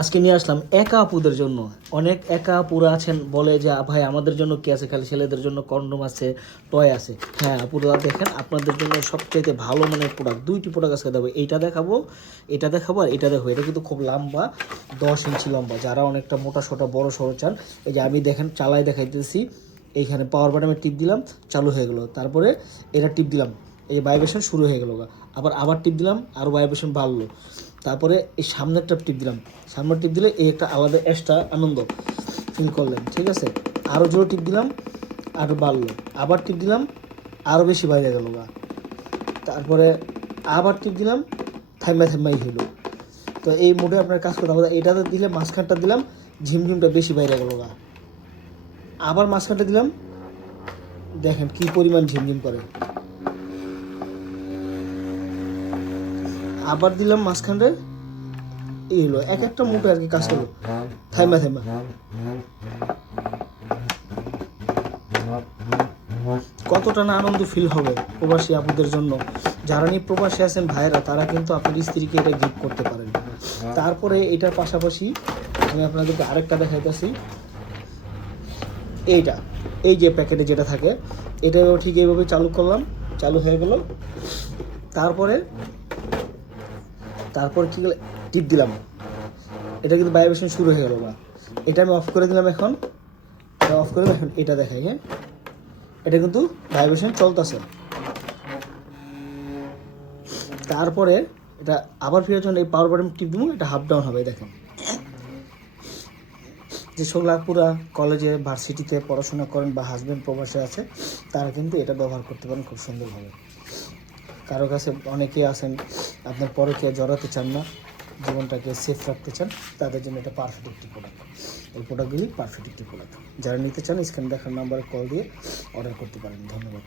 আজকে নিয়ে আসলাম একা আপুদের জন্য। অনেক একা আপুরা আছেন, বলে যে ভাই আমাদের জন্য কি আছে, খালি ছেলেদের জন্য কন্ডোম আছে, টয় আছে। হ্যাঁ আপুরা দেখেন, আপনাদের জন্য সবচাইতে ভালো মানের প্রোডাক্ট, দুইটি প্রোডাক্ট আজকে দেবো। এইটা দেখাবো, এটা দেখাবো, আর এটা দেখো। এটা কিন্তু খুব লম্বা, 10 ইঞ্চি লম্বা। যারা অনেকটা মোটা সোটা বড় সড়ো চান, এই যে আমি দেখেন চালাই দেখাইতেছি। এইখানে পাওয়ার বাটনে টিপ দিলাম, চালু হয়ে গেলো। তারপরে এটা টিপ দিলাম, এই ভাইব্রেশন শুরু হয়ে গেলো। আবার টিপ দিলাম, আরও ভাইব্রেশন বাড়লো। তারপরে এই সামনেরটা টিপ দিলাম, সামনের টিপ দিলে এই একটা আলাদা এক্সট্রা আনন্দ ফিল করলেন, ঠিক আছে। আরও জোরে টিপ দিলাম, আরও বাড়লো। আবার টিপ দিলাম, আরও বেশি বাইরে গেল গা। তারপরে আবার টিপ দিলাম, থাইমাই হইলো। তো এই মোডে আপনার কাজ করতে হবে। এটাতে দিলে মাঝখানটা দিলাম, ঝিমঝিমটা বেশি বাইরে গেল গা। আবার মাঝখানটা দিলাম, দেখেন কি পরিমাণ ঝিমঝিম করে। আবার দিলাম মাঝখানটা, এই হলো এক একটা মুখে আর কি কাজ করলো। থাইমা কতটা না আনন্দ ফিল হবে প্রবাসী আপুদের জন্য। যারা নিয়ে প্রবাসী আছেন ভাইয়েরা, তারা কিন্তু আপনার স্ত্রীকে এটা গিফট করতে পারেন। তারপরে এটার পাশাপাশি আমি আপনাদেরকে আরেকটা দেখাইতেছি। এইটা, এই যে প্যাকেটে যেটা থাকে, এটা ঠিক এইভাবে চালু করলাম, চালু হয়ে গেল। তারপর কি টিপ দিলাম, এটা কিন্তু ভাইব্রেশন শুরু হয়ে গেল। বা এটা আমি অফ করে দিলাম। এখন এটা অফ করে এখন এটা দেখাই। হ্যাঁ, এটা কিন্তু ভাইব্রেশন চলতেছে। তারপরে এটা আবার ফিরে যখন এই পাওয়ার বাটন টিপ দিব, এটা হাফ ডাউন হবে। দেখেন, যে সোলাপুরা কলেজে ভার্সিটিতে পড়াশোনা করেন বা হাজব্যান্ড প্রবাসে আছে, তারা কিন্তু এটা ব্যবহার করতে পারেন খুব সুন্দরভাবে। কারো কাছে অনেকেই আছেন আপনার পরকে জড়াতে চান না, জীবনটাকে সেফ রাখতে চান, তাদের জন্য এটা পারফেক্ট একটি প্রোডাক্ট। এই প্রোডাক্টগুলি পারফেক্ট একটি প্রোডাক্ট। যারা নিতে চান স্ক্রিনে দেখার নাম্বারে কল দিয়ে অর্ডার করতে পারেন। ধন্যবাদ।